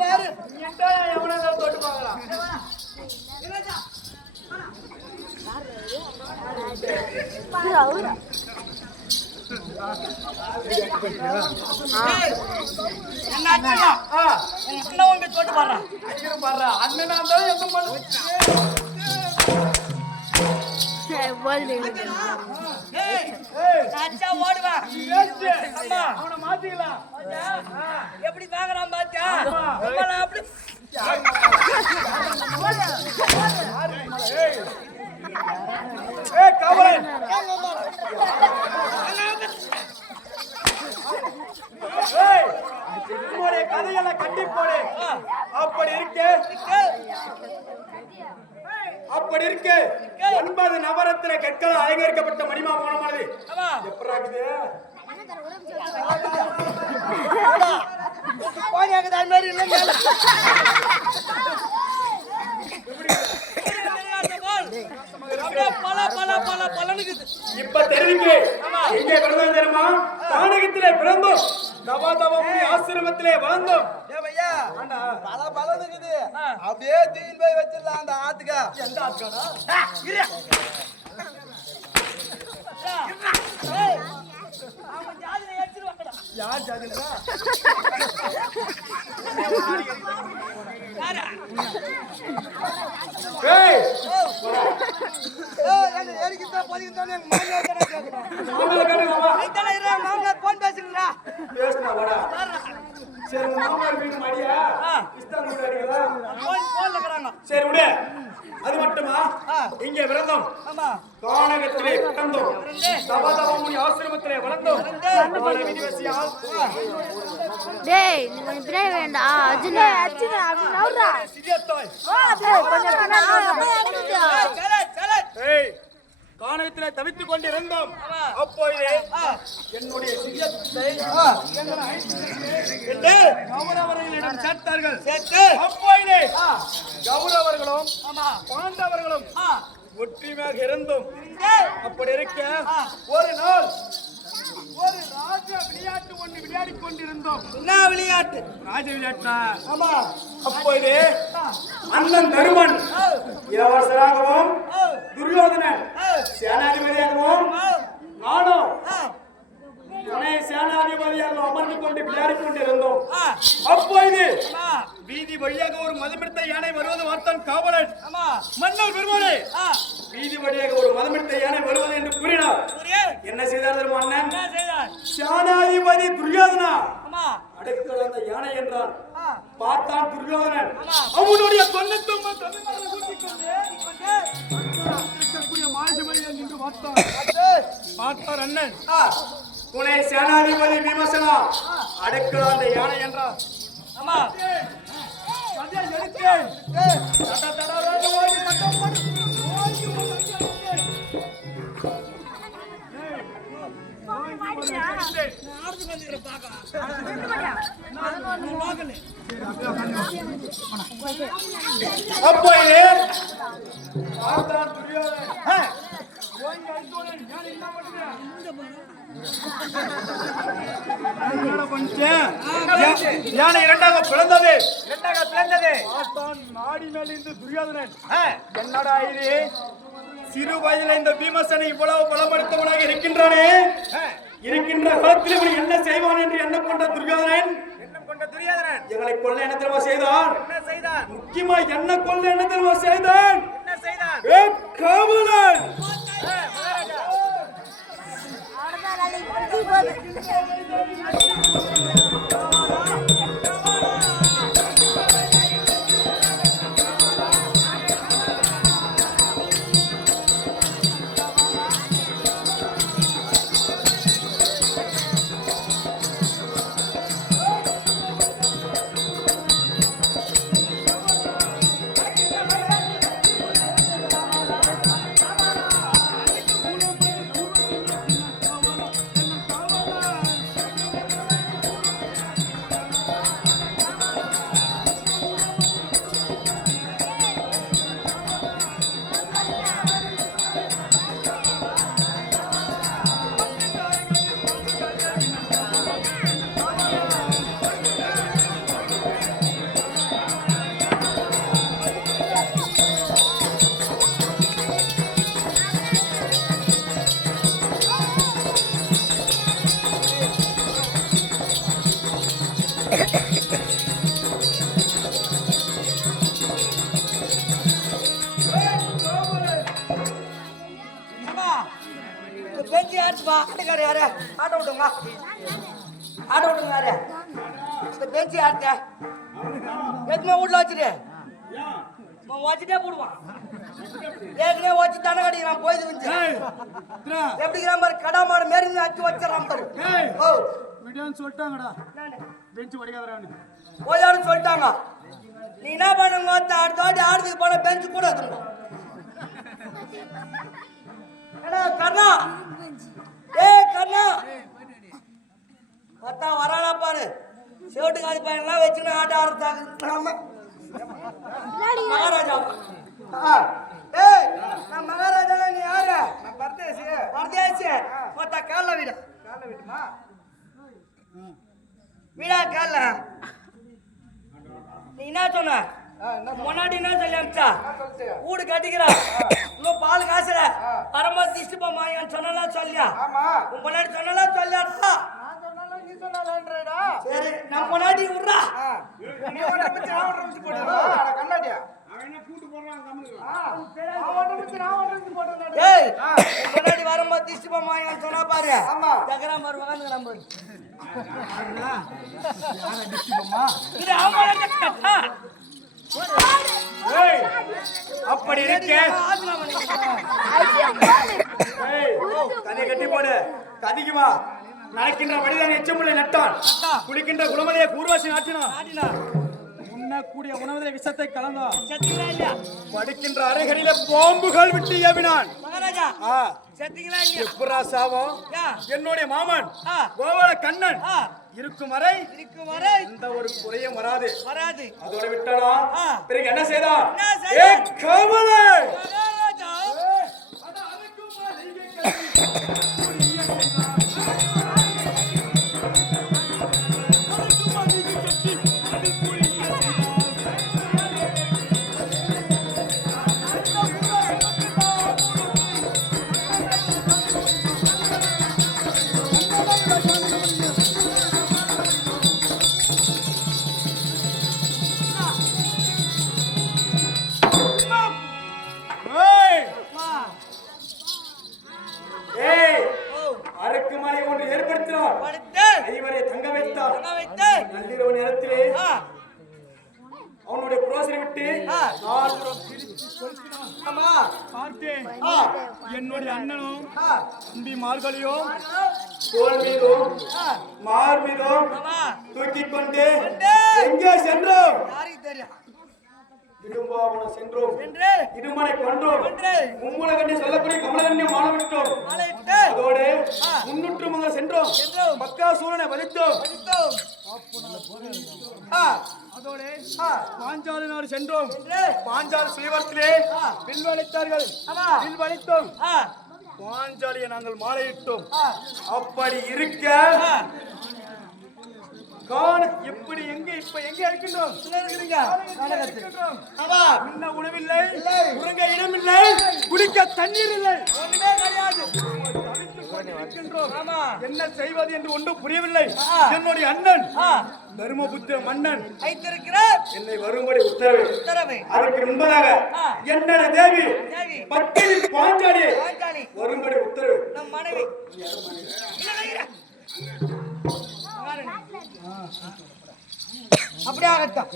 பாரு எவ்வளவு தொட்டு பார்க்கலாம். தொட்டு பாடுறா பாடுறா அண்ணனா இருந்தாலும் எந்த பண்ணு அவனை மாத்திக்கலாம். எப்படி பாக்குறான் பாத்தியா அப்படி கவலன் கதையெல்லாம் கட்டி போடு. அப்படி இருக்கு 9 நவரத்தின கற்கள் அலங்கரிக்கப்பட்ட மணிமா மோனமானது எப்படி இப்ப தெரிவிக்கு இங்கே பிறந்தோம் தெரியுமா? தானகத்திலே பிறந்தோம், தவாதவம் ஆசிரமத்திலே வளர்ந்தோம். அப்படியே தூக்கி போய் வச்சிடலாம் அந்த ஆத்துக்கா. எந்த ஆத்துக்காடா? யார் ஜாதிலா? சரி விடு. அது மட்டுமா இங்கே விரதம் கானகத்திலே பிறந்தோம், தவதவமுனி ஆசிரமத்திலே வளர்ந்தோம். டேய் நீ கொஞ்சம் பின்னாடி வேண்டா அர்ஜுன் அர்ஜுன் அப்படி நவுறா கானகத்திலே தவித்துக் கொண்டிருந்தோம். அப்போது என்னுடைய சிங்கத்தை கௌரவர்களிடம் சேர்த்தார்கள். அப்போது கௌரவர்களும் பாண்டவர்களும் ஒற்றுமையாக இருந்தோம். அப்படி இருக்க ஒரு நாள் ஒரு ராஜ விளையாட்டு ஒன்று விளையாடி கொண்டிருந்தோம். என்ன விளையாட்டு? ராஜ விளையாட்டா? ஆமா. அப்போது அண்ணன் தருமன் இளவரசராகவும் துரியோதனன் சேனாதிபதியாகவும் நானும் துணை சேனாதிபதியாக அமர்ந்து கொண்டு விளையாடி கொண்டிருந்தோம். அப்போது வீதி வழியாக ஒரு மதமிடுத்த யானை வருவது வார்த்தான் காவலன். மன்னர் பெருமானே, வீதி வழியாக ஒரு மதமிடுத்த யானை வருவது என்று கூறினார். என்ன செய்தார் தெரியுமா அண்ணன்? சேனாதிபதி துரியோதனா அடைக்கல அந்த யானை என்றான். பார்த்தான் துரியோதனன் அவனுடைய பார்த்தார் அண்ணன். துணை சேனாதிபதி பீமசனா அடைக்கல அந்த யானை என்றான். யானை இரண்டாக பிளந்தது. நாடி மேலிருந்து துரியோதனன் என்னடா இது, சிறு வயதில் இந்த பீமசனை இவ்வளவு பலப்படுத்தவனாக இருக்கின்றானே, இருக்கின்ற காலத்தில் இவன் என்ன செய்வான் என்று எண்ணம் கொண்ட துரியோதனன் எங்களை கொல்ல என்ன தெரியுமா செய்தான்? முக்கியமா என்ன கொல்ல என்ன தெரியுமா செய்தான்? காவலன் பெஞ்சு ஆட்டுப்பா ஆட்டுக்காரு யாரு ஆட்ட விட்டுங்க ஆட்ட விட்டுங்க யாரு இந்த பெஞ்சு ஆட்ட எதுவுமே வீட்டுல வச்சுட்டு வச்சுட்டே போடுவான் ஏற்கனவே வச்சு தடை கட்டிக்கிறான் போயிது வந்து எப்படிங்கிற மாதிரி கடா மாடு மாரி அச்சு வச்சிடறான் பாரு ஓ விடியான்னு சொல்லிட்டாங்கடா பெஞ்சு வடிக்காதரான்னு போயான்னு சொல்லிட்டாங்க நீ என்ன பண்ணுங்க அடுத்த வாட்டி ஆடுறதுக்கு போன பெஞ்சு கூட கர்ணா ஏய் கர்ணா பார்த்தா வரானா பாரு சேட்டு காதி பையன்லாம் வச்சுன்னு ஆட்ட ஆரம்பிச்சாங்க மகாராஜா ஏய் நான் மகாராஜா நீ யாரு நான் பரதேசி பரதேசி மொத்த கால வீடு கால விட்டுமா வீடா கால நீ என்ன சொன்ன முன்னாடி என்ன சொல்லி அமிச்சா வீடு கட்டிக்கிறா இன்னும் பால் காசுல பரமா திஷ்டி போமான்னு சொன்னலாம் சொல்லியா ஆமா உன் முன்னாடி சொன்னலாம் சொல்லியாடா நான் சொன்னாலும் நீ சொன்னாலன்றடா சரி நம்ம முன்னாடி விடுறா நீ ஓட்ட பிச்சு நான் ஓட்ட பிச்சு போடுறா அட கண்ணாடியா அவன் என்ன கூட்டு போடுறான் கம்முனு நான் ஓட்ட பிச்சு போடுறேன் ஏய் உன் முன்னாடி வரும்போது திஷ்டி போமான்னு சொன்னா பாரு ஆமா ஜகரா மாதிரி உட்காந்து நம்ம இது ஆமா ஏய் அப்படி இருக்க ஏய் கதை கட்டி போடு கதிக்கு வா நடக்கின்ற வடிதான் எச்சமுலை நட்டான் குளிக்கின்ற குணமலையை கூர்வாசி நாட்டினான் உண்ணக்கூடிய உணவுல விஷத்தை கலந்தான் செத்தீங்களா இல்லையா படிக்கின்ற அறைகளில பாம்புகள் விட்டு ஏவினான் மகாராஜா ஆ செத்தீங்களா இல்லையா எப்பரா சாவம் யா என்னுடைய மாமன் ஆ கோவல கண்ணன் ஆ இருக்கும் வரை இருக்கு வரை எந்த ஒரு குறையும் வராது வராது அதோட விட்டானா ஆ. பிறகு என்ன செய்தான் என்ன செய்தான்? ஏ கமலே மகாராஜா ஏய் மா ஏய் ஓ அறுக்குமலை ஒன்று ஏற்படுத்தினார் படுத்து ஐவரை தங்க வைத்தார் தங்க வைத்து நள்ளிரவு நேரத்திலே ஆ அவனுடைய புரோசனை விட்டு ஆ. நாற்புறம் பிரித்து கொளுத்தினான். ஆமா பார்த்தேன் ஆ என்னுடைய அண்ணனும் ஆ தம்பி மார்கழியும் தோல் மீதும் ஆ மார் மீதும் ஆமா தூக்கிக் கொண்டு கொண்டு. எங்கே சென்றோம் யாருக்கு தெரியும் இடும்பாவனம் சென்றோம் என்று இடுமனை கொன்றோம் கொன்று மும்முலகண்ணி சொல்லக்கூடிய கமலகண்ணியம் மானவிட்டோம் மலையிட்டு அதோடு ஆ. முன்னூற்று மங்க சென்றோம் சென்றோம். பக்காசூரனை வலித்தோம் படித்தோம் ஆ அதோடு ஆ பாஞ்சாலி நாடு சென்றோம் என்று பாஞ்சாலி ஸ்ரீவரத்திலே ஆ. வில் வளைத்தார்கள் ஆமா வில் வளைத்தோம் ஆ பாஞ்சாலியை நாங்கள் மாலையிட்டோம் ஆ அப்படி இருக்க ஆ காண எப்படி எங்க இப்ப எங்க இருக்கின்றோம் எங்க இருக்கிறீங்க நாடகத்தில் இருக்கின்றோம். ஆமா உண்ண உணவில்லை இல்லை. உறங்க இடமில்லை குடிக்க தண்ணீர் இல்லை ஒண்ணுமே கிடையாது இருக்கின்றோம். ஆமா என்ன செய்வது என்று ஒன்றும் புரியவில்லை ஆ. என்னுடைய அண்ணன் ஆ தர்மபுத்திர மன்னன் வைத்திருக்கிறார் என்னை வரும்படி உத்தரவு உத்தரவு அதற்கு முன்பதாக ஆ. என்னோட தேவி தேவி பட்டினி பாஞ்சாலி பாஞ்சாலி வரும்படி உத்தரவு நம் மனைவி அப்படியே ஆகட்டும்